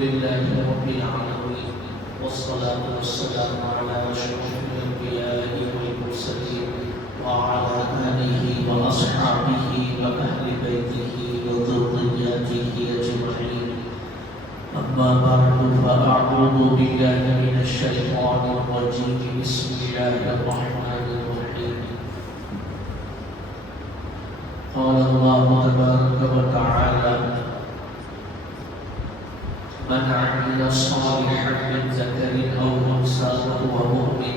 لله رب العالمين والصلاة والسلام على أشرف الأنبياء والمرسلين وعلى آله وأصحابه وأهل بيته وذرياته أجمعين. أما بعد فأعوذ بالله من الشيطان الرجيم. بسم الله الرحمن الرحيم. قال الله تبارك وتعالى: من عمل صالحا من ذكر أو أنثى وهو مؤمن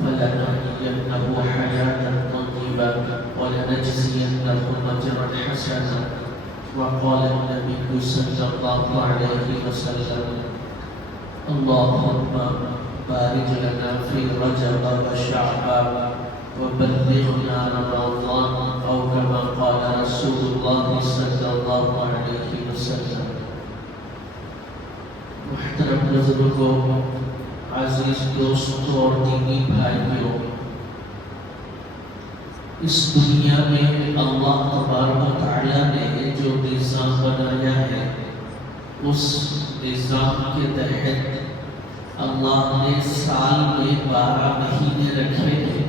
فلنحيينه حياة طيبة ولنجزينهم أجرا حسنا. وقال النبي صلى الله عليه وسلم: اللهم بارك لنا في رجب وشعبان وبلغنا رمضان، أو كما قال رسول الله صلى الله عليه وسلم. محترم بزرگوں، عزیز دوستوں اور دینی بھائیوں، اس دنیا میں اللہ تبارک و تعالی نے جو نظام بنایا ہے، اس نظام کے تحت اللہ نے سال میں 12 مہینے رکھے ہیں،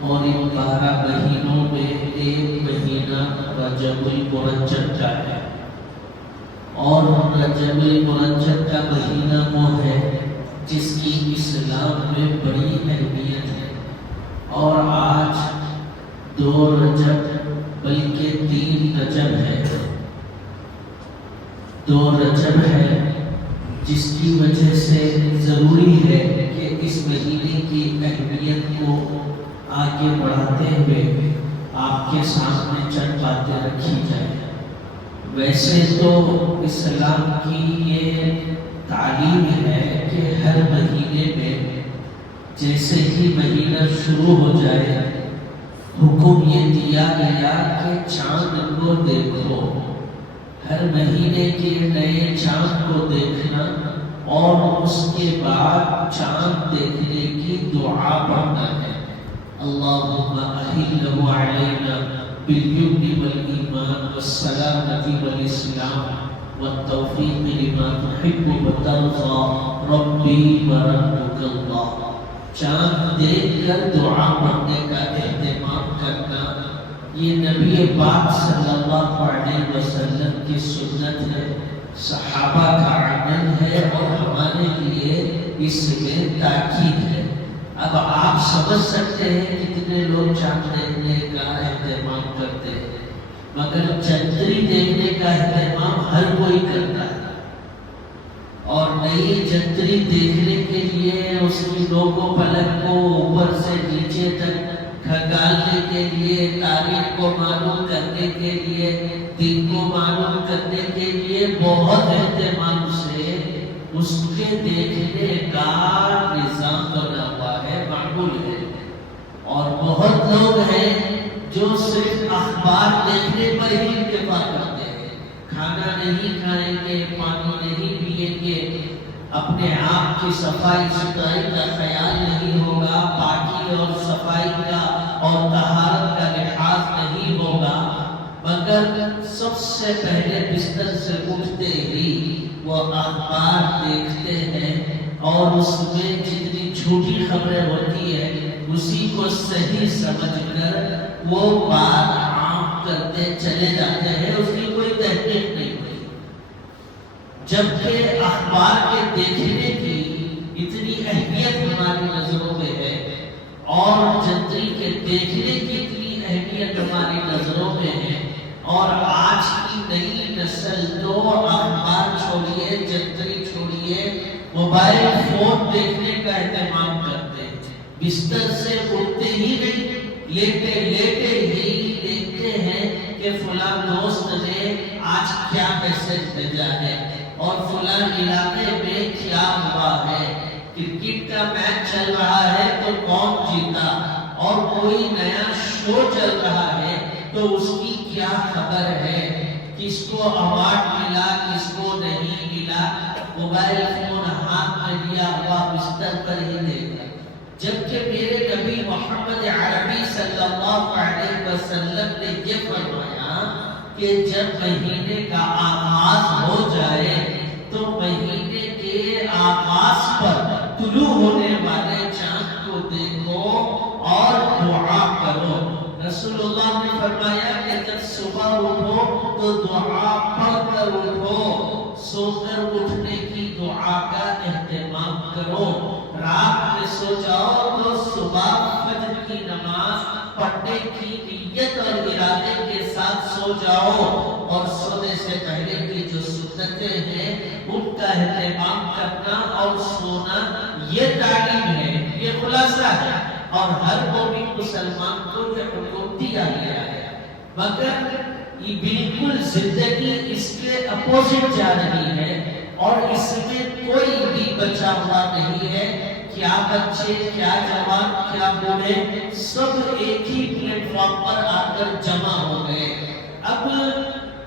اور ان 12 مہینوں میں ایک مہینہ رجب المرجب کا ہے، اور رجب المرجب کا مہینہ وہ ہے جس کی اسلام میں بڑی اہمیت ہے. اور آج 2 رجب بلکہ 3 رجب ہے، 2 رجب ہے، جس کی وجہ سے ضروری ہے کہ اس مہینے کی اہمیت کو آگے بڑھاتے ہوئے آپ کے سامنے چند باتیں رکھی جائیں. ویسے تو اسلام کی یہ تعلیم ہے کہ ہر مہینے میں جیسے ہی مہینہ شروع ہو جائے حکم یہ دیا گیا کہ چاند کو دیکھو، ہر مہینے کے نئے چاند کو دیکھنا، اور اس کے بعد چاند دیکھنے کی دعا پڑھنا ہے. اللہم احلہ علینا بالامن والایمان والسلامۃ والاسلام والتوفیق لما تحب وترضى ربی وربک اللہ. چاند دیکھ کر دعا پڑھنے کا اہتمام کرنا یہ نبی پاک صلی اللہ علیہ وسلم کی سنت ہے، صحابہ کا عمل ہے، اور ہمارے لیے اس میں تاکید ہے. اب آپ سمجھ سکتے ہیں کتنے لوگ چاند دیکھنے کا اہتمام کرتے ہیں، مگر چندری دیکھنے کا اہتمام ہر کوئی کرتا ہے، اور نئی چندری دیکھنے کے لیے اس کی لوگوں پلک کو اوپر سے نیچے تک کھنگالنے کے لیے، تاریخ کو معلوم کرنے کے لیے، دن کو معلوم کرنے کے لیے بہت اہتمام سے اس کے دیکھنے کا نظام بنا ہوا ہے، معمول ہے. اور بہت لوگ ہیں جو صرف اخبار دیکھنے پر ہی اکتفا کرتے ہیں، کھانا نہیں کھائیں گے، پانی نہیں پئیں گے، اپنے آپ کی صفائی ستھرائی کا خیال نہیں ہوگا، پاکی اور صفائی کا اور طہارت کا لحاظ نہیں ہوگا، مگر سب سے پہلے بستر سے اٹھتے ہی وہ اخبار دیکھتے ہیں، اور اس میں جتنی جھوٹی خبریں ہوتی ہیں اسی کو صحیح سمجھ کر وہ بات عام کرتے چلے جاتے ہیں، اس کی کوئی تحقیق نہیں ہوئی. جبکہ اخبار کے دیکھنے کی اتنی اہمیت ہماری نظروں میں ہے، اور جنتری کے دیکھنے کی اتنی اہمیت ہماری نظروں میں ہے، اور آج کی نئی نسل تو اخبار چھوڑیے، جنتری چھوڑیے، موبائل فون دیکھنے کا اہتمام کرتے ہیں. بستر سے اٹھتے ہی نہیں، لیٹے لیٹے ہی دیکھتے ہیں کہ فلاں دوست نے آج کیا میسج بھیجا ہے، اور فلاں علاقے میں کیا ہوا ہے، کرکٹ کا میچ چل رہا ہے تو کون جیتا، اور کوئی نیا شو چل رہا ہے تو اس کی کیا خبر ہے، کس کو ایوارڈ ملا، کس کو نہیں ملا. موبائل فون ہاتھ میں لیا ہوا بستر پر ہی دیکھا. جبکہ میرے نبی محمد عربی صلی اللہ علیہ وسلم نے یہ فرمایا کہ جب مہینے کا آغاز ہو جائے تو مہینے سو کر اٹھنے کی دعا کا اہتمام کرو. رات میں سو جاؤ تو صبح فجر کی نماز پڑھنے کی نیت اور ارادے کے ساتھ سو جاؤ. اور سونے سے پہلے کی جو سنتیں ہیں ان کا اہتمام کرنا اور سونا، یہ تعلیم ہے، یہ خلاصہ ہے. اور ہر مومن مسلمان کو یہ حکم دیا گیا ہے، مگر یہ بالکل زندگی اس کے اپوزٹ جا رہی ہے اور اس میں کوئی بھی بچا ہوا نہیں ہے. کیا بچے، کیا جوان، کیا بوڑھے، سب ایک ہی پلیٹ فارم پر آ کر جمع ہو گئے. اب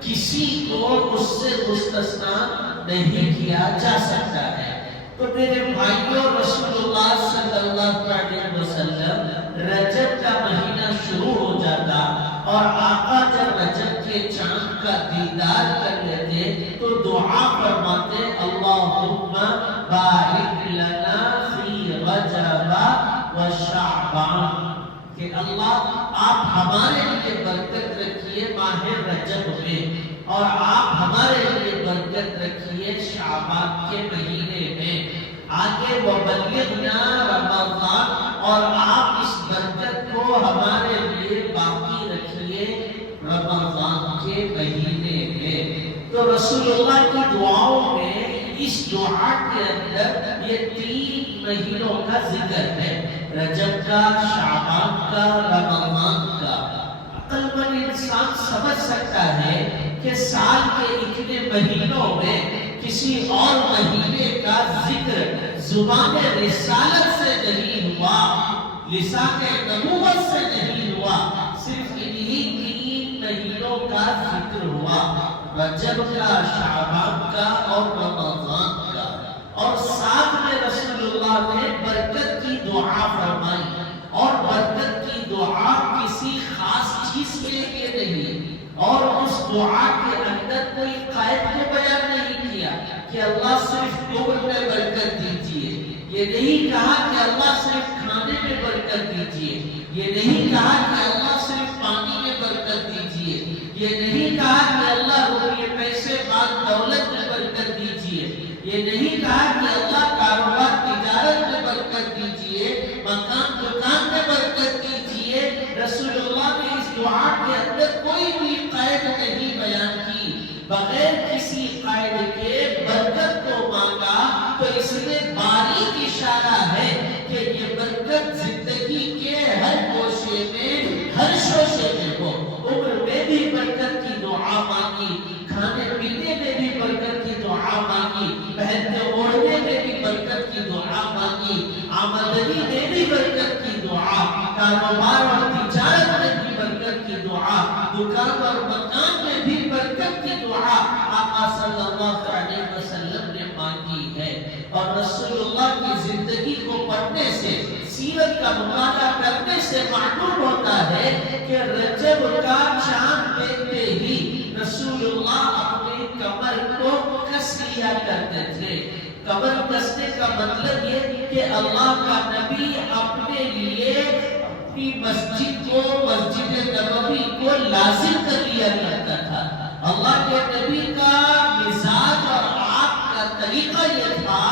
کسی کو اس سے مستثنا نہیں کیا جا سکتا ہے. تو میرے بھائیوں، رسول اللہ صلی اللہ علیہ وسلم رجب کا مہینہ شروع ہو جاتا اور آقا جب رجب کے چاند کا دیدار کر لیتے تو دعا فرماتے، اللہم بارک لنا فی رجب و شعبان، کہ اللہ آپ ہمارے لیے برکت رکھیے ماہ رجب میں، اور آپ ہمارے لیے برکت رکھیے شعبان کے مہینے میں. آگے وبلغنا رمضان، اور آپ اس برکت کو ہمارے لیے باقی رکھیے رمضان کے مہینے میں. تو رسول اللہ کی دعاؤں میں اس دعا کے اندر یہ 3 مہینوں کا ذکر ہے، رجب کا، شعبان کا، رمضان کا. عقل مند انسان سمجھ سکتا ہے کہ سال کے اتنے مہینوں میں کسی اور مہینے کا ذکر زبان رسالت سے نہیں ہوا، لسان نبوت سے نہیں ہوا، صرف انہی 3 مہینوں کا ذکر ہوا، رجب کا، شعبان کا اور رمضان کا. اور ساتھ میں رسول اللہ نے برکت کی دعا فرمائی، اور برکت کی دعا کسی خاص چیز کے لیے نہیں، اور اس دعا کے اندر کوئی قید کو بیان نہیں کیا کہ اللہ صرف عمر میں برکت دیجیے. یہ نہیں کہا کہ اللہ صرف کھانے میں برکت دیجیے. یہ نہیں کہا کہ اللہ صرف پانی میں برکت دیجیے. یہ نہیں کہا کہ اللہ روپے پیسے مال دولت میں برکت دیجیے. یہ نہیں کہا کہ اللہ کاروبار تجارت میں برکت دیجیے، مکان دکان میں برکت دیجیے. رسول اللہ نے اس دعا کے اندر کوئی بھی قید نہیں بیان کی. بغیر کسی قید کے برکت کو مانگا تو اس میں باریک اشارہ ہے کہ یہ برکت زندگی کے ہر گوشے میں، ہر شوشے میں ہو. عمر میں بھی برکت کی دعا مانگی، کھانے پینے میں بھی برکت کی دعا مانگی، پہننے اوڑھنے میں بھی برکت کی دعا مانگی، آمدنی میں بھی برکت کی دعا، کاروبار اور تجارت میں بھی برکت کی دعا، دکان اور مکان میں بھی برکت کی دعا آقا صلی اللہ علیہ وسلم نے مانگی ہے. اور رسول اللہ کی زندگی کو پڑھنے سے، سیرت کا مطالعہ کرنے سے معلوم ہوتا ہے کہ رجب کا چاند دیکھتے ہی رسول اللہ اپنے کمر کو کس لیا کرتے تھے. کمر کسنے کا مطلب یہ کہ اللہ کا نبی اپنے لیے اپنی مسجد کو، مسجد نبوی کو لازم کر لیا کرتا تھا. اللہ کے نبی کا مزاج اور آپ کا طریقہ یہ تھا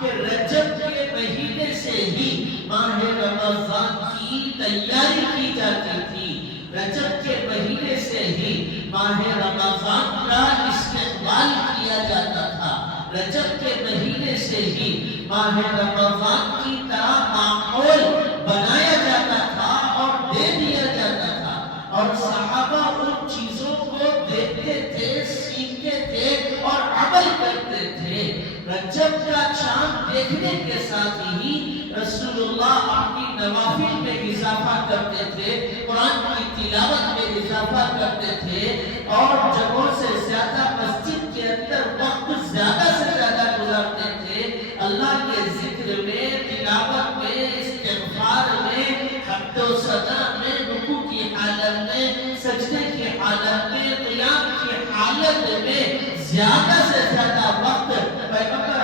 کہ رجب کے مہینے سے ہی ماہ رمضان کی تیاری کی جاتی تھی. رجب کے مہینے سے ہی ماہ رمضان کا استقبال کیا جاتا تھا. رجب کے مہینے سے ہی ماہ رمضان کی طرح ماحول بنایا جاتا تھا اور دے دیا جاتا تھا. اور صحابہ ان چیزوں کو دیکھتے تھے، سیکھتے تھے اور عمل کرتے تھے. رجب کا چاند دیکھنے کے ساتھ ہی رسول اللہ اپنی نوافل میں اضافہ کرتے تھے، قرآن کی تلاوت میں اضافہ کرتے تھے، اور جگہوں سے زیادہ مسجد کے اندر وقت زیادہ سے زیادہ گزارتے تھے. اللہ کے ذکر میں، تلاوت میں، استغفار میں، حمد و ثنا میں، رکوع کی حالت میں، سجدے کی حالت میں، قیام کی حالت میں زیادہ سے زیادہ وقت پیغمبر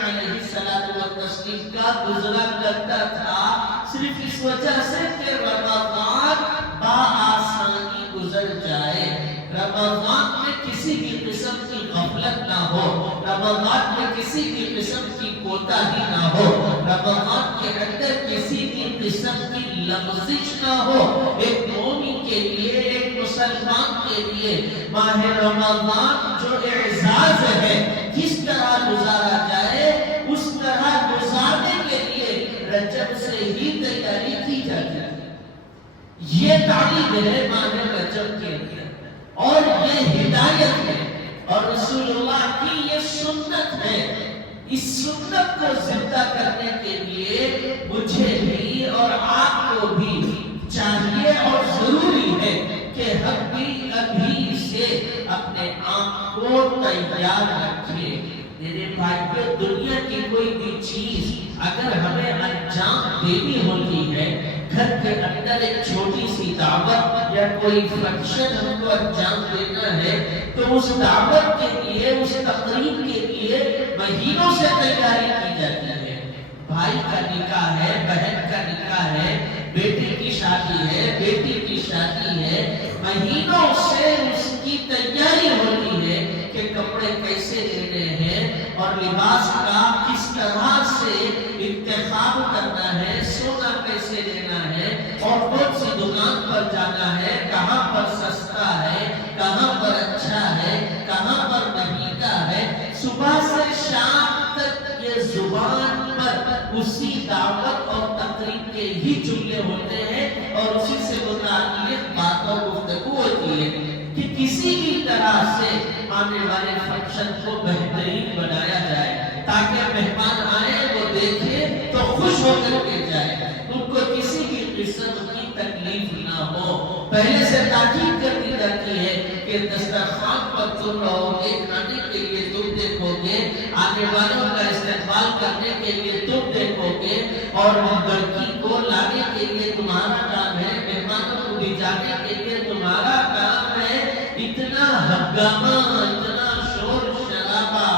علیہ الصلوۃ والتسلیم کا گزرا کرتا تھا. صرف اس وجہ سے کہ رمضان بآسانی گزر جائے. رمضان میں کسی بھی قسم کی غفلت نہ ہو، رمضان میں کسی بھی قسم کی کوتاہی نہ ہو، رمضان کے اندر کسی بھی قسم کی لغزش نہ ہو۔ ایک مومن کے لیے، ایک مسلمان کے لیے ماہ رمضان جو اعزاز ہے، کس طرح گزارا جائے اس طرح گزارنے کے لیے رجب سے ہی تیاری کی جاتی ہے۔ یہ تعلیم ہے ماہ رجب کے لیے، اور یہ ہدایت ہے، اور رسول اللہ کی یہ سنت ہے۔ اس سنت کو زندہ کرنے کے لیے مجھے بھی اور آپ کو بھی چاہیے اور ضروری ہے کہ ہم بھی ابھی سے اپنے آپ کو تیار رکھیں۔ میرے بھائیو، دنیا کی کوئی بھی چیز اگر ہمیں انجام دینی ہوتی ہے، گھر کے اندر ایک چھوٹی سی دعوت یا کوئی فنکشن ہم کو انجام دینا ہے، تو اس دعوت کے لیے، اس تقریب کے لیے مہینوں سے تیاری کی جاتی ہے۔ بھائی کا نکاح ہے، بہن کا نکاح ہے، بیٹے کی شادی ہے، بیٹی کی شادی ہے، مہینوں سے اس کی تیاری ہوتی ہے کہ کپڑے کیسے لینے ہیں اور لباس کا کس طرح سے انتخاب کرنا ہے، سونا کیسے لینا ہے اور کون سی دکان پر جانا ہے، کہاں پر سستا ہے، کہاں پر اچھا ہے، کہاں پر مہنگا ہے۔ صبح سے شام تک یہ زبان پر اسی دعوت اور تقریب کے ہی جملے ہوتے ہیں اور اسی سے متعلق بات اور گفتگو ہوتی ہے کہ کسی بھی طرح سے آنے والے فنکشن کو بہترین بنایا جائے تاکہ مہمان آئے، وہ دیکھیں تو خوش ہو کر کے جائے، ان کو کسی بھی قسم کی تکلیف نہ ہو۔ پہلے سے تاکید کر دی جاتی ہے کہ دسترخوان پر تم رہو گے، کھانے کے لیے تم دیکھو گے، آنے والوں کا استقبال کرنے کے لیے تم دیکھو گے، اور لڑکی کو لانے کے لیے تمہارا کام ہے، مہمانوں کو بھی جانے کے لیے تمہارا کام ہے۔ اتنا ہنگامہ، اتنا شور شرابہ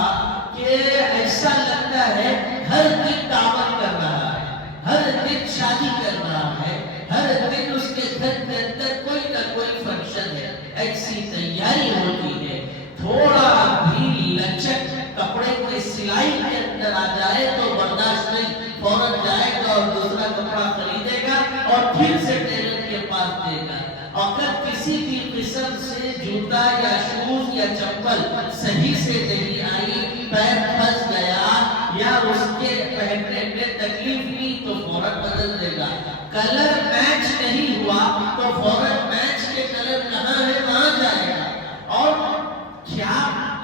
کہ ایسا لگتا ہے ہر دن دعوت کر رہا ہے، ہر دن شادی کر رہا ہے، ہر دن اس کے گھر کے اندر کوئی نہ کوئی فنکشن ہے۔ ایسی تیاری ہوتی ہے، تھوڑا بھی لچک کپڑے کی سلائی کے اندر آ جائے تو برداشت نہیں، فوراً جائے گا اور دوسرا کپڑا خریدے گا اور پھر سے ٹیلر کے پاس دے گا۔ اگر کسی بھی قسم سے جوتا یا شوز یا چپل صحیح سے نہیں آئی، پیر پھنس گیا یا اس کے پہننے میں تکلیف ہوئی تو فوراً بدل دے گا۔ کلر میچ نہیں ہوا تو فوراً میچ کے کلر کہاں ہے وہاں جائے گا۔ اور کیا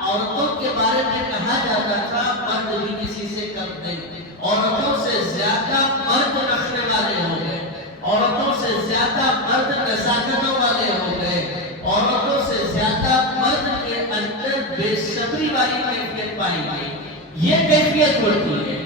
عورتوں کے بارے میں کہا جاتا تھا مرد بھی کسی سے کم نہیں، عورتوں سے زیادہ مرد رکھنے والے ہو گئے، عورتوں سے زیادہ مرد نزاکتوں والے ہو گئے، عورتوں سے زیادہ مرد کے اندر بے صبری والی کیفیت پائی گئی۔ یہ کیفیت ہوتی ہے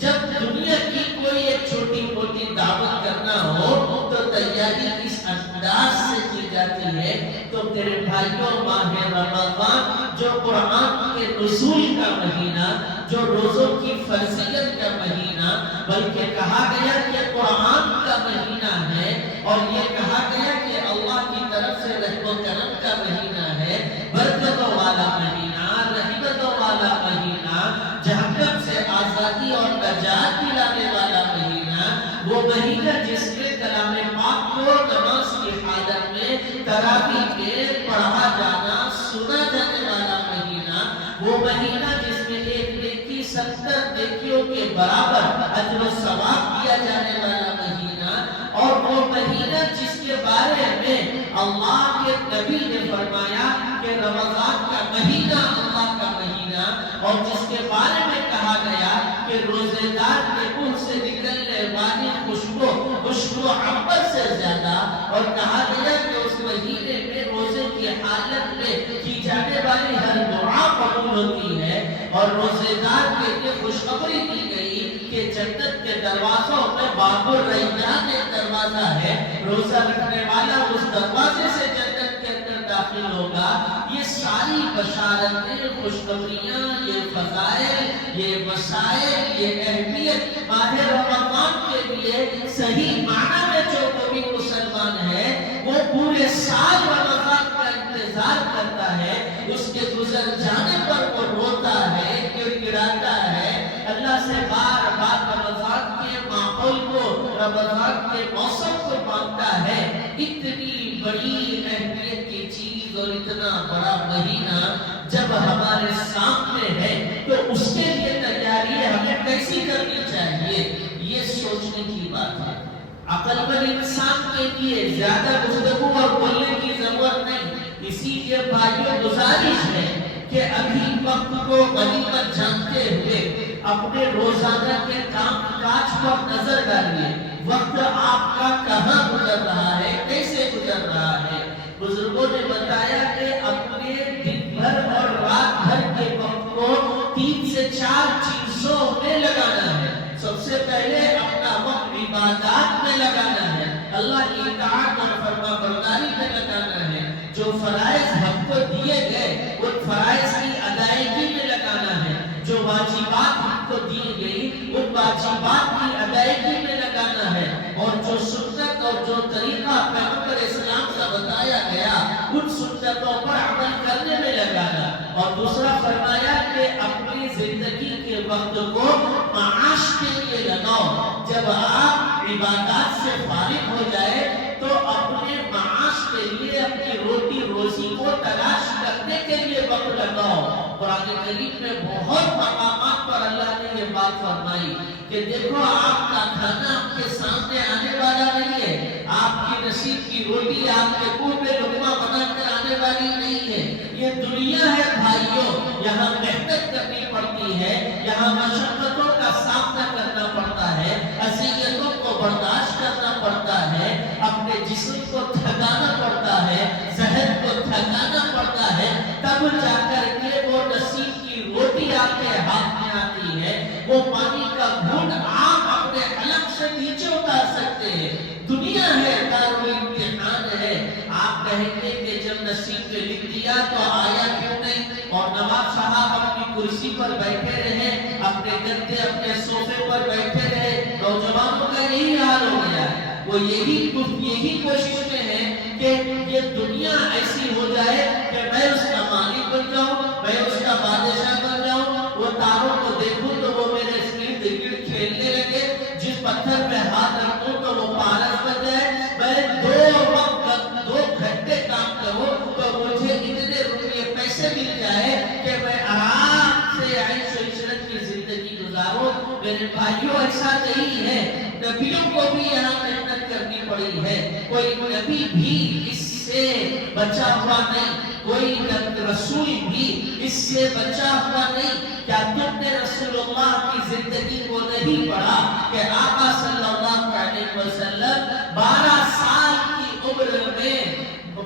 جب دنیا کی کوئی ایک چھوٹی موٹی دعوت کرنا ہو تو تیاری اس انداز سے کی جاتی ہے۔ تو میرے بھائیوں، ماہ رمضان جو قرآن کے نزول کا مہینہ، جو روزوں کی فرضیت کا مہینہ، بلکہ کہا گیا کہ قرآن کا مہینہ ہے، اور یہ کہا گیا کہ اللہ کی طرف سے رحم و کرم کا مہینہ ہے، برکتوں والا مہینہ، رحمتوں والا مہینہ، جہنم سے آزادی اور نجات دلانے والا مہینہ، وہ مہینہ جس میں کلام پاک کو نماز کی حالت میں تراویح میں پڑھا جانا، سنا جانے والا مہینہ، وہ مہینہ جس میں ایک نیکی 70 نیکیوں کے برابر اجر و ثواب دیا جانے والا مہینہ، اور وہ مہینہ جس کے بارے میں اللہ کے نبی نے فرمایا کہ رمضان کا مہینہ اللہ کا مہینہ، اور جس کے بارے میں کہا گیا کہ روزے دار کے منہ سے نکلنے والی خوشبو عنبر سے زیادہ، اور کہا گیا کہ اس مہینے میں روزے کی حالت میں کی جانے والی ہر دعا قبول ہوتی ہے، اور روزے دار کے لیے خوشخبری دی گئی کہ جنت کے دروازوں میں باب الریان ایک دروازہ ہے، روزہ رکھنے والا اس دروازے سے جنت کے اندر داخل ہوگا۔ یہ ساری بشارتیں، خوشخبریاں، یہ فضائل، یہ مسائل، یہ اہمیت ماہ رمضان کے لیے صحیح معنی میں جو کوئی مسلمان ہے وہ پورے سال رمضان کا انتظار کرتا ہے اس کے گزر جانے پر وہ روتا ہے، گڑگڑاتا ہے، اللہ سے بار بار رمضان کے ماحول کو، رمضان کے موسم کو مانگتا ہے۔ اتنی بڑی اہمیت کی چیز اور اتنا بڑا مہینہ جب ہمارے سامنے ہے تو اس کے لیے تیاری ہمیں کیسی کرنی چاہیے، یہ سوچنے کی بات ہے۔ عقل مند انسان کے لیے زیادہ گفتگو اور بولنے کی ضرورت نہیں، اسی لیے بھائیوں گزارش ہے کہ ابھی وقت کو غنیمت جانتے ہوئے اپنے روزانہ کے کام کاج پر نظر ڈالیے۔ وقت آپ کا کہاں گزر رہا ہے، کیسے گزر رہا ہے؟ بزرگوں نے بتایا کہ اپنے دن بھر اور رات بھر کے وقت کو 3 سے 4 چیزوں میں لگانا ہے۔ سب سے پہلے اپنا وقت عبادات میں لگانا ہے، اللہ کی اطاعت اور فرما برداری میں لگانا ہے، جو فرائض ہم کو دیے گئے ان فرائض کی ادائیگی میں لگانا ہے، جو واجبات ہم کو دی گئی ان واجبات کی ادائیگی میں لگانا ہے، اور جو سنت اور جو طریقہ پیغمبر اسلام کا بتایا گیا ان سنتوں پر عمل کرنے میں لگانا۔ اور دوسرا فرمایا کہ اپنی زندگی کے وقت کو معاش کے لیے لگاؤ۔ جب آپ عبادات سے فارغ ہو جائے تو اپنے معاش کے لیے، اپنی روٹی روزی کو تلاش کرنے کے لیے وقت لگاؤ۔ قرآن کریم میں بہت مقامات پر اللہ نے یہ بات فرمائی کہ دیکھو آپ کا کھانا آپ کے سامنے آنے والا نہیں ہے، آپ کی نصیب کی روٹی آپ کے منہ میں لقمہ بنا کر آنے والی نہیں ہے، یہ دنیا ہے بھائیوں، یہاں محنت کرنی پڑتی ہے، یہاں مشقتوں کا سامنا کرنا پڑتا ہے، اذیتوں کو برداشت کرنا پڑتا ہے، اپنے جسم کو تھکانا پڑتا ہے، ذہن کو تھکانا پڑتا ہے، تب جا کر کے وہ نصیب کی روٹی آپ کے ہاتھ میں آتی ہے، وہ پانی کا گھونٹ آپ اپنے حلق سے نیچے اتار سکتے ہیں۔ دنیا ہے، دارالامتحان ہے۔ آپ کہیں گے کہ جب نصیب میں لکھ دیا تو آیا کیوں نہیں؟ اور نواب صاحب اپنی کرسی پر بیٹھے رہے، اپنے گدے اپنے صوفے پر بیٹھے رہے، نوجوانوں کا یہی حال ہو گیا ہے۔ وہ یہی کوشش میں ہے کہ یہ دنیا ایسی ہو جائے کہ میں اس کا مالک بن جاؤں، میں اس کا بادشاہ بن جاؤں، وہ تاروں کو دیکھوں تو وہ میرے ارد گرد کھیلنے لگے، جس پتھر پہ ہاتھ رکھوں تو وہ پارس بن جائے، میں 2 گھنٹے کام کروں تو مجھے اتنے روپے پیسے مل جائے کہ میں آرام سے عیش و عشرت کی زندگی گزاروں۔ میرے بھائیوں ایسا نہیں ہے، نبیوں کو بھی یہاں محنت کرنی پڑی ہے، کوئی نبی بھی اس سے بچا ہوا نہیں، کوئی رسول بھی اس سے بچا ہوا نہیں۔ کیا تم نے رسول اللہ کی زندگی کو نہیں پڑھا کہ آقا صلی اللہ علیہ وسلم 12 سال کی عمر میں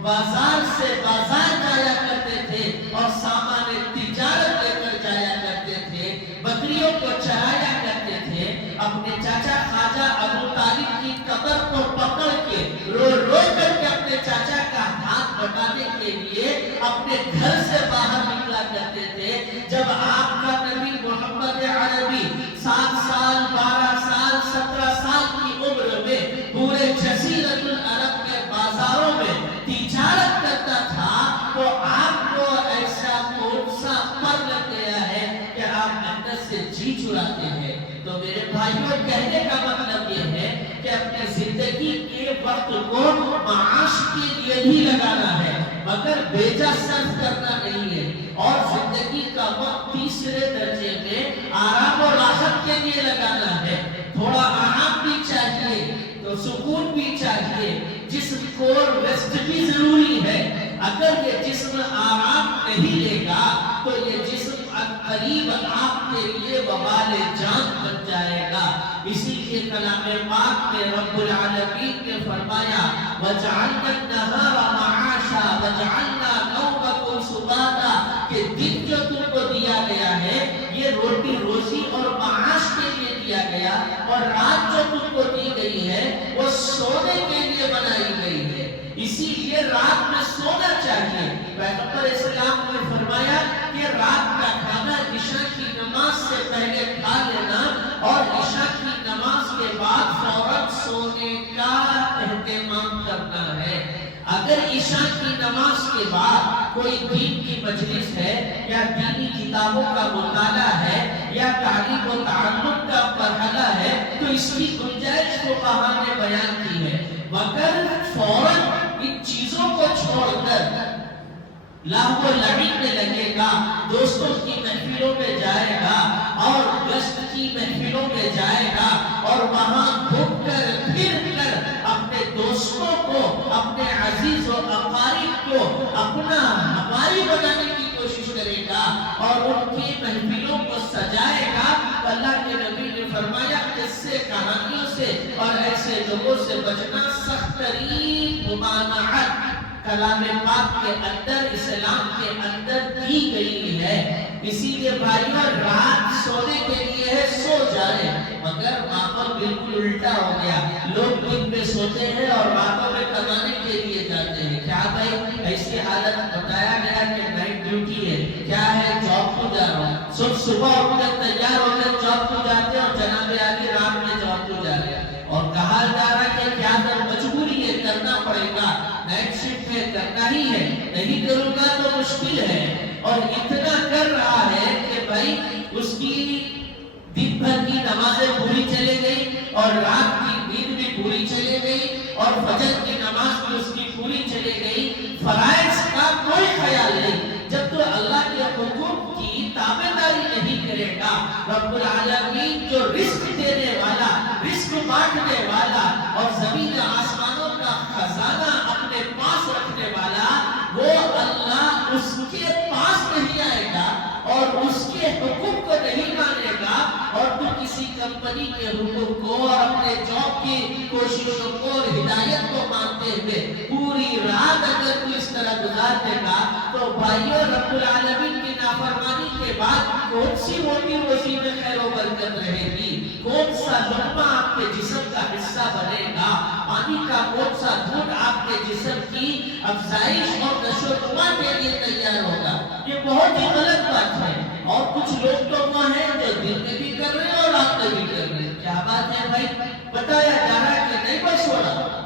بازار سے بازار جایا کرتے تھے اور سامان تجارت لے کر جایا کرتے تھے، بکریوں کو چرایا کرتے تھے، اپنے چاچا خواجہ ابو طالب کی قبر کو پکڑ کے رو رو کر کے اپنے چاچا کا ہاتھ بٹانے کے لیے اپنے گھر سے باہر نکلا کرتے تھے۔ جب آپ کا نبی محمد عربی 7 سال 12 سال 17 سال کی عمر میں پورے جزیرۃ العرب کے بازاروں میں تجارت کرتا تھا تو آپ کو ایسا کون سا پر لگ گیا ہے کہ آپ محنت سے جی چراتے ہیں؟ تو میرے بھائیوں کہنے کا مطلب یہ ہے کہ اپنے زندگی کے وقت کو معاش کے لیے بھی لگانا ہے مگر بیجا صرف کرنا نہیں ہے، اور زندگی کا وقت تیسرے درجے میں آرام و راحت کے لیے لگانا ہے۔ تھوڑا آرام بھی چاہیے تو سکون بھی چاہیے، جسم کو ریسٹ بھی ضروری ہے۔ اگر یہ جسم آرام نہیں لے گا تو یہ جسم قریب آپ کے لیے وبال جان بن جائے گا۔ اسی لیے کلام پاک میں رب العالمین نے فرمایا وَجَعَلْنَا النَّهَارَ مَعَاشًا وَجَعَلْنَا نَوْمَكُمْ سُبَاتًا، کہ دن جو تم کو دیا گیا ہے یہ روٹی روزی اور معاش کے لیے دیا گیا، اور رات جو تم کو دی گئی ہے وہ سونے کے لیے بنائی گئی ہے، اسی لیے رات میں سونا چاہیے۔ پیغمبر اسلام نے فرمایا کہ رات کا کھانا عشاء کی نماز سے پہلے کھا لینا اور عشاء کی نماز کے بعد فوراً سونے کا اہتمام کرنا ہے۔ اگر عشاء کی نماز کے بعد کوئی دین کی مجلس ہے یا دینی کتابوں کا مطالعہ ہے یا تعلیم و تعلم کا مرحلہ ہے تو اس کی گنجائش فقہا نے بیان کی ہے، مگر فوراً ان چیزوں کو چھوڑ کر لاہو لعب میں لگے گا، دوستوں کی محفلوں میں جائے گا اور گشت کی محفلوں میں جائے گا اور وہاں گھوم کر پھر کر اپنے دوستوں کو، اپنے عزیز و اقارب کو اپنا ہماری بنانے کی کوشش کرے گا اور ان کی محفلوں کو سجائے گا۔ اللہ کے نبی نے فرمایا قصے کہانیوں سے اور ایسے لوگوں سے بچنا سخت ترین ممانعت کلام پاک کے اندر، اسلام کے اندر دی گئی ہے۔ اسی لیے بھائیوں رات سونے کے لیے ہے، سو جائے، مگر ماحول بالکل الٹا ہو گیا، لوگ دن میں سوتے ہیں اور راتوں میں کمانے کے لیے جاتے ہیں۔ کیا بھائی ایسی حالت بتایا گیا کہ نائٹ ڈیوٹی ہے، کیا ہے جاب کو جا رہا ہوں، صبح اٹھ کر تیار ہو کر جاب کو جاتے ہیں اور جناب عالی رات میں جاب کو جا رہے ہیں اور کہا جا رہا ہے کہ کیا مجبوری ہے، کرنا پڑے گا، نائٹ شفٹ ہے، کرنا ہی ہے، نہیں کروں گا تو مشکل ہے، اور اتنا کر رہا ہے کہ بھائی اس کی دن بھر کی نمازیں پوری چلے گئی اور رات کی نیند بھی پوری چلے گئی اور فجر کی نماز بھی اس کی پوری چلے گئی، فرائض کا کوئی خیال نہیں۔ جب تو اللہ کے حکم کی تابعداری نہیں کرے گا، رب العالمین جو رزق دینے والا، رزق بانٹنے والا اور زمین آسمانوں کا خزانہ اپنے پاس رکھنے والا، وہ اللہ اس کے پاس نہیں آئے گا اور اس کے حکم کو نہیں مانے گا اور تو کسی کمپنی کے حکم کو اور اپنے جاب کی کوششوں کو اور ہدایت کو مانتے ہوئے پوری رات اگر تو اس طرح گزار دے گا تو بھائیوں رب العالمین کی نافرمانی کے بعد کون سی موٹی روزی میں خیر و برکت رہے گی، کون سا لقمہ آپ کے جسم کا حصہ بنے گا، پانی کا کون سا گھونٹ آپ کے جسم کی افزائش اور نشو و نما کے لیے تیار ہوگا۔ یہ بہت ہی غلط بات ہے، اور کچھ لوگ تو وہ ہیں جو دن میں بھی کر رہے ہیں اور رات میں بھی کر رہے ہیں۔ کیا بات ہے بھائی؟ بتایا جا رہا ہے کہ نہیں بس ہو رہا،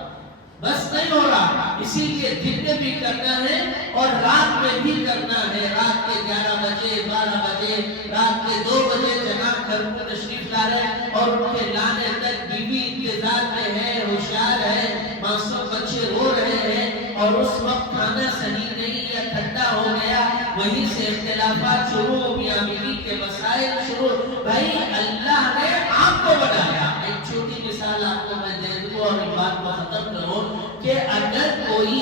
بس نہیں ہو رہا، اسی لیے دن میں بھی کرنا ہے اور رات میں بھی کرنا ہے۔ رات کے 11 بجے 12 بجے رات کے 2 بجے جناب گھر کو تشریف لا رہے ہیں اور ان کے لانے تک بیوی انتظار میں ہے، ہوشیار ہے، معصوم بچے رو رہے ہیں اور اس وقت کھانا صحیح نہیں یا ٹھنڈا ہو گیا، وہیں سے اختلافات شروع، میاں بیوی کے مسائل شروع۔ بھائی اللہ نے آپ کو بنایا، ایک چھوٹی مثال آپ کو میں دے دوں اور بات کو ختم کروں کہ اگر کوئی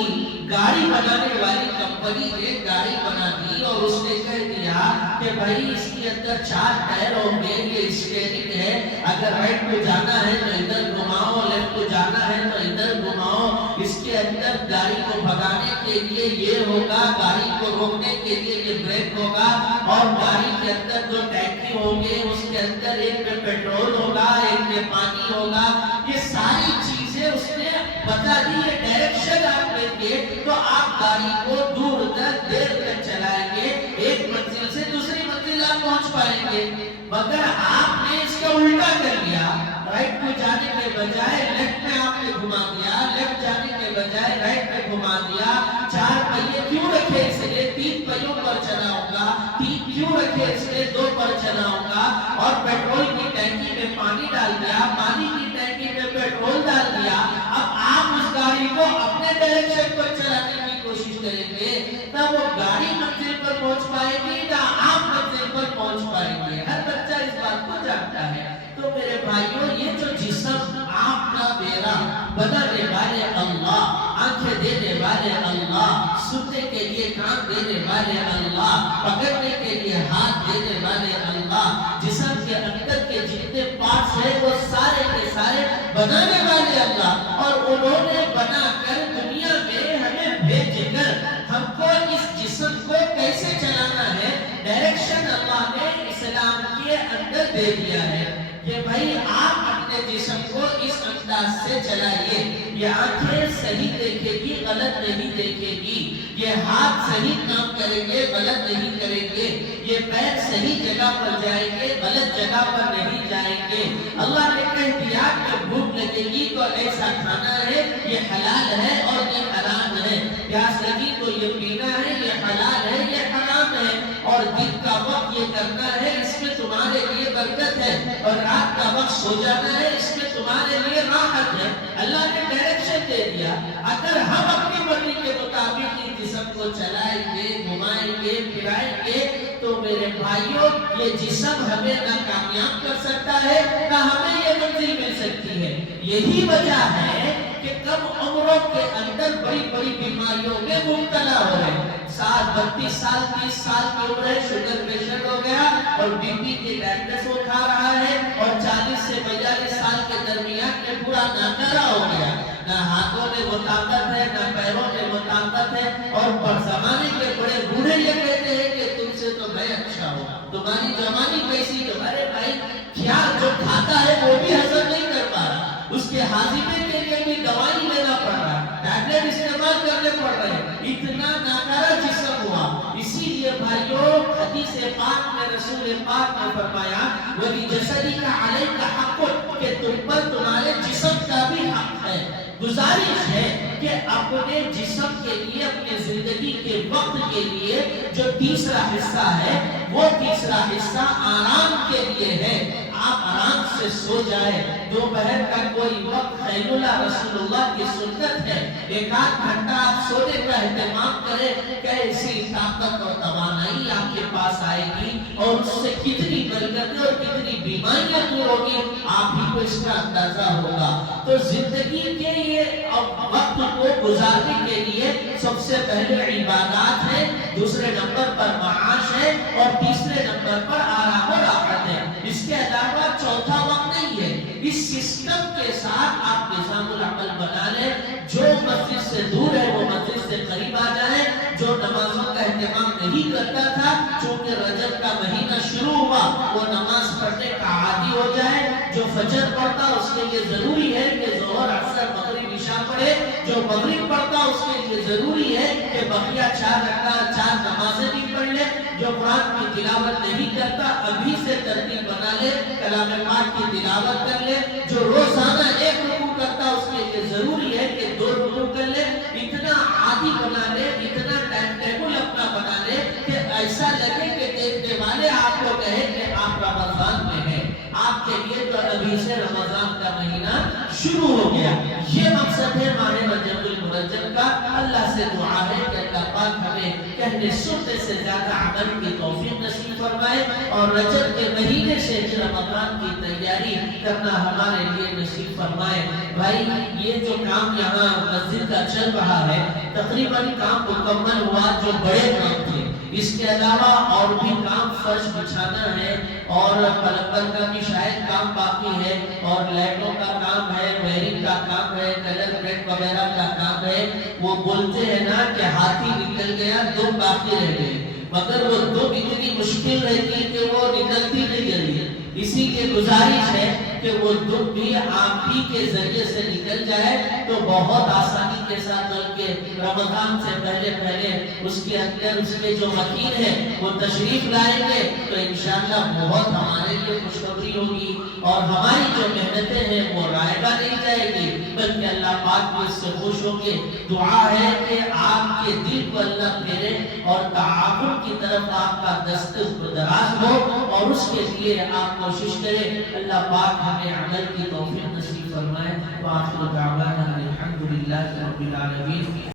گاڑی بنانے والی کمپنی نے گاڑی بنا دی اور اس نے کہہ دیا کہ بھائی اس کے اندر 4 ٹائر ہوں گے، یہ اسٹیئرنگ ہے، اگر رائٹ کو جانا ہے تو ادھر گھماؤ، لیفٹ کو جانا ہے تو ادھر گھماؤ، اس کے اندر گاڑی کو بھگانے کے لیے یہ ہوگا، گاڑی کو روکنے کے لیے یہ بریک ہوگا، اور گاڑی کے اندر جو ٹینکی ہوں گے اس کے اندر ایک میں پیٹرول ہوگا، ایک میں پانی ہوگا، یہ ساری چیزیں اس نے بتا دی، یہ ڈائریکشن آپ لیں گے تو آپ گاڑی کو دور تک دیر تک چلائیں گے، ایک منزل سے دوسری منزل آپ پہنچ پائیں گے۔ مگر آپ نے اس کا الٹا کر لیا، رائٹ کو جانے کے بجائے لیفٹ میں آپ نے گھما دیا، لیفٹ جانے کے بجائے رائٹ میں گھما دیا۔ 4 پہیے کیوں رکھے اس لیے 3 پہیوں پر چلاؤں گا، 3 کیوں رکھے اس لیے 2 پر چلاؤں گا، اور پیٹرول کی ٹینکی میں پانی ڈال دیا، پانی کی ٹینکی میں پیٹرول ڈال دیا۔ اب آپ اس گاڑی کو اپنے ڈائریکشن پر چلانے کی کوشش کریں گے نہ وہ گاڑی منزل پر پہنچ پائے گی نہ آپ منزل پر پہنچ پائیں گے۔ ہر بچہ اس بات کو جانتا ہے۔ تو میرے بھائیوں یہ جو جسم آپ کا میرا بنانے والے اللہ، آنکھیں دینے والے اللہ، سننے کے لیے کان دینے والے اللہ، پکڑنے کے لیے ہاتھ دینے والے اللہ، جسم کے اندر کے جتنے پارٹس ہیں وہ سارے کے سارے بنانے والے اللہ، اور انہوں نے بنا کر دنیا میں ہمیں بھیج کر ہم کو اس جسم کو کیسے چلانا ہے ڈائریکشن اللہ نے اسلام کے اندر دے دیا ہے کہ بھائی آپ اپنے جسم کو اس انداز سے چلائیے. یہ آنکھیں صحیح دیکھے گی، غلط نہیں دیکھے گی. یہ ہاتھ صحیح کام کریں گے، غلط نہیں کریں گے. یہ پیر صحیح جگہ پر جائیں گے، غلط جگہ پر نہیں جائیں گے. اللہ نے کہہ دیا کہ بھوک لگے گی تو ایسا کھانا ہے، یہ حلال ہے اور یہ حرام ہے. پیاس لگی تو یہ پینا ہے، یہ حلال ہے، یہ حرام ہے. اور دن کا وقت یہ کرنا ہے، اس میں تمہارے لیے برکت ہے. اور رات کا وقت سو جانا ہے، اس میں تمہارے لیے راحت ہے. اللہ نے ڈائریکشن دے دیا. اگر ہم اپنی مرضی کے مطابق اس جسم کو چلائیں گے، گھمائیں گے، پھرائیں گے، تو میرے بھائیوں یہ جسم ہمیں نہ کامیاب کر سکتا ہے، نہ ہمیں یہ منزل مل سکتی ہے. یہی وجہ ہے کہ کم عمروں کے اندر بڑی بڑی بیماریوں میں مبتلا ہو رہے ہیں. 32 سال 30 سال کی عمر ہے، شوگر پیشنٹ ہو گیا اور بی پی کے ٹیبلٹس وہ کھا رہا ہے، اور 40 سے 42 سال کے درمیان میں پورا ناکارہ ہو گیا. نہ ہاتھوں میں وہ طاقت ہے، نہ پیروں میں وہ طاقت ہے. اور زمانے کے بڑے بوڑھے یہ کہتے ہیں کہ تم سے تو میں اچھا ہوں، تمہاری جوانی کیسی. ارے بھائی کیا جو کھاتا ہے وہ بھی ہضم نہیں کر پا رہا، اس کے ہاضمے کے لیے بھی دوائی لینا پڑ رہا ہے، ٹیبلٹ استعمال کرنے پڑ رہے ہیں. اتنا ناکارہ جسم ہوا. اسی لیے بھائیوں حدیث پاک میں رسول پاک نے فرمایا وَلِجَسَدِكَ عَلَيْكَ حَقٌ، کہ تم پر تمہارے جسم کا بھی حق ہے. گزارش ہے کہ اپنے جسم کے لیے، اپنے زندگی کے وقت کے لیے جو تیسرا حصہ ہے، وہ تیسرا حصہ آرام کے لیے ہے. آپ آرام سے سو جائے. دوپہر کا کوئی وقت خیر اللہ رسول اللہ کی سنت ہے، 1 گھنٹہ آپ سونے کا اہتمام کریں. کیسی طاقت اور توانائی آپ کے پاس آئے گی، اور اس سے کتنی برکتیں اور کتنی بیماریاں دور ہوگی، آپ ہی کو اس کا اندازہ ہوگا. تو زندگی کے یہ وقت کو گزارنے کے لیے سب سے پہلے عبادات ہے، دوسرے نمبر پر معاش ہے، اور تیسرے نمبر پر آرام و راحت ہے. اس کے علاوہ چوتھا وقت نہیں ہے. اس سسٹم کے ساتھ آپ نظام العمل بنا لیں. جو مسجد سے دور ہے وہ مسجد سے قریب آ جائے. جو نمازوں کا اہتمام نہیں کرتا تھا، چونکہ رجب کا مہینہ شروع ہوا، وہ نماز پڑھنے کا عادی ہو جائے. جو فجر پڑھتا اس کے لیے ضروری ہے کہ ظہر عصر مغرب عشاء پڑھے. جو مغرب پڑھتا اس کے لیے ضروری ہے کہ بقیہ 4 رکعت 4 نمازیں بھی پڑھ لے. جو قرآن کی تلاوت نہیں کرتا ابھی سے ترتیب بنا لے، کلام پاک کی تلاوت کر لے. جو روزانہ 1 رکوع کرتا اس کے لیے ضروری ہے کہ 2 رکوع کر لے. اتنا عادی بنا لے، اتنا ٹائم ٹیبل اپنا بنا لے کہ ایسا لگے کہ دیکھنے والے آپ کو کہے کہ آپ رمضان میں ہیں. آپ کے لیے تو ابھی سے رمضان کا مہینہ شروع ہو گیا. یہ مقصد ہے ماہ رجب المرجب کا. اللہ سے دعا ہے کہ اللہ پاک ہمیں کہنے سننے سے زیادہ عمل کی توفیق نصیب فرمائے، اور رجب کے مہینے سے رمضان کی تیاری کرنا ہمارے لیے نصیب فرمائے. بھائی یہ جو کام یہاں مسجد کا چل رہا ہے، تقریباً کام مکمل ہوا جو بڑے کام تھے. اس کے علاوہ اور بھی کام، فرش بچھانا ہے، اور پلمبر کا بھی شاید کام باقی ہے، اور لائٹوں کا کام ہے، وائرنگ کا کام ہے، کلر پرنٹ وغیرہ کا کام ہے. وہ بولتے ہیں نا کہ ہاتھی نکل گیا 2 باقی رہ گئے، مگر وہ 2 اتنی مشکل رہتی ہے کہ وہ نکلتی نہیں جلدی. اسی کے گزارش ہے کہ وہ دکھ بھی آپ ہی کے ذریعے سے نکل جائے تو بہت آسانی کے ساتھ، بلکہ رمضان سے پہلے اس کے اندر اس کے جو وکیل ہے وہ تشریف لائیں گے تو انشاءاللہ بہت ہمارے لیے خوشخبری ہوگی، اور ہماری جو محنتیں ہیں وہ رائگاں نہیں جائے گی، بلکہ اللہ پاک بھی اس سے خوش ہوں گے. دعا ہے کہ آپ کے دل کو اللہ پھیرے اور تعاون کی طرف آپ کا دست دراز ہو، اور اس کے لیے آپ کوشش کریں. اللہ پاک ہمیں عمل کی توفیق نصیب فرمائے. وآخر دعوانا الحمدللہ رب العالمین.